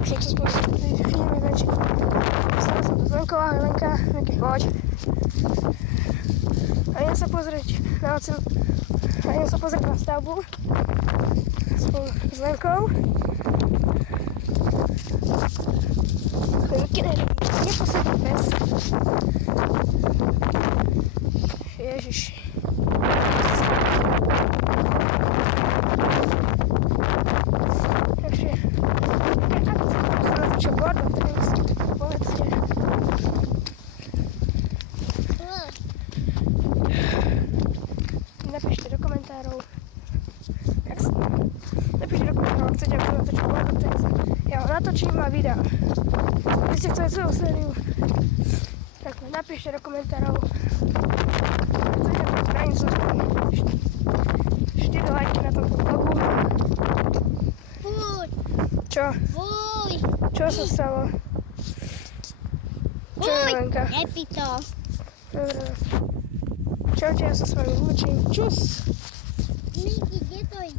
Čo to spôsobí filmy väčšie. Stala som tu s Lenkou, ahoj Lenka, Lenky, poď. A idem sa pozrieť na stavbu spolu s Lenkou. Lenky neposadí pes. Ježiši. Takže, ako sa natočil Gordon, ktorý ste tu povedzte. Napíšte do komentárov, ak chcete, aby som natočil Gordon Tex. Ja ho natočím a vydám. Vy ste chceli celú sériu, tak napíšte do komentárov. Chcete, aby spravím som 4 lajky na tomto vlogu. Čo? Čo sa stalo? Čo je Lenka? Nepýtal. Dobre. Čaute, ja sa s vami lúčim. Čus! Miky, kde to ide?